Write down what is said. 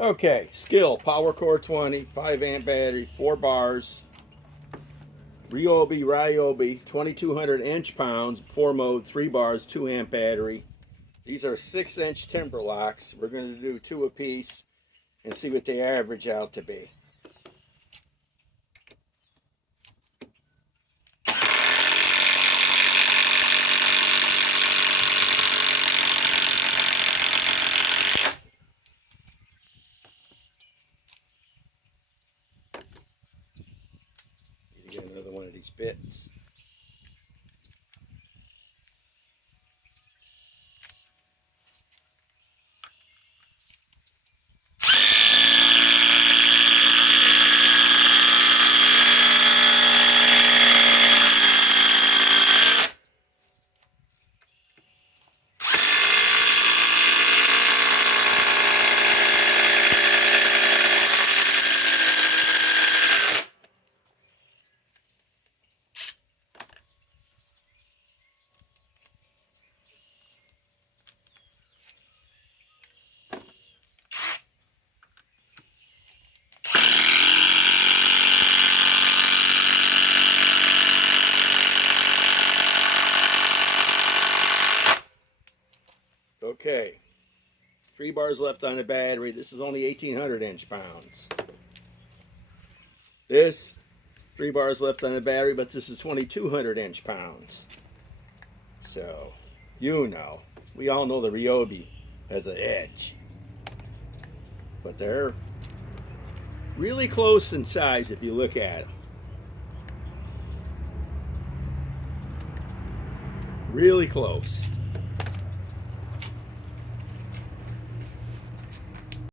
Okay, SKIL Power Core 20, 5 amp battery, 4 bars. RYOBI 2200 inch pounds, 4 mode, 3 bars, 2 amp battery. These are 6-inch timber locks. We're going to do 2 apiece and see what they average out to be. Need to get another one of these bits. Okay, 3 bars left on the battery. This is only 1800 inch pounds. This, 3 bars left on the battery, but this is 2200 inch pounds. So, you know, we all know the RYOBI has an edge. But they're really close in size if you look at them. Really close.